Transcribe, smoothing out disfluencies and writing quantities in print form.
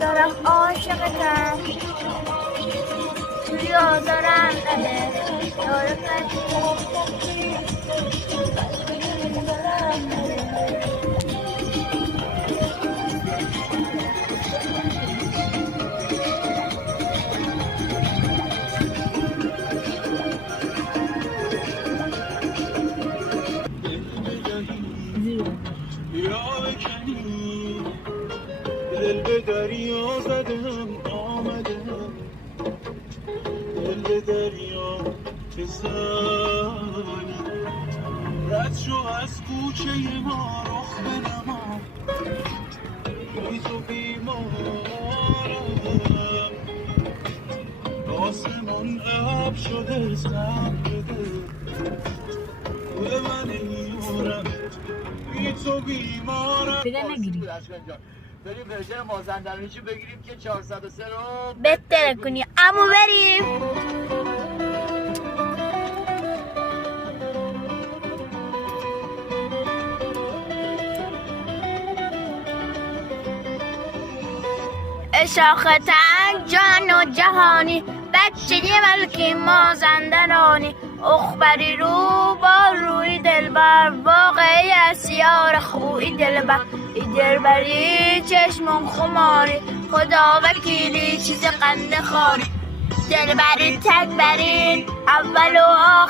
دارم عاشقتم توی آزارم نده داره دل به دریا زدم آمدم دل به دریا که زنی رد شو از کوچه ما رخ بنما بی تو بیمارم آسمان لب شده سم بده به من یارم بی تو بیمارم پیدا نگیری بریم ورژن مازندرانیشو بگیریم که 403 رو بهتره کنی امو بریم اشاختن جان و جهانی بچگی ملکی مازندرانی اخبری رو با روی دلبر واقعی از یار خوی دلبر دلبری چشم خماری خدا وکیلی چیز قند خاری دلبری تکبرین اول و آخر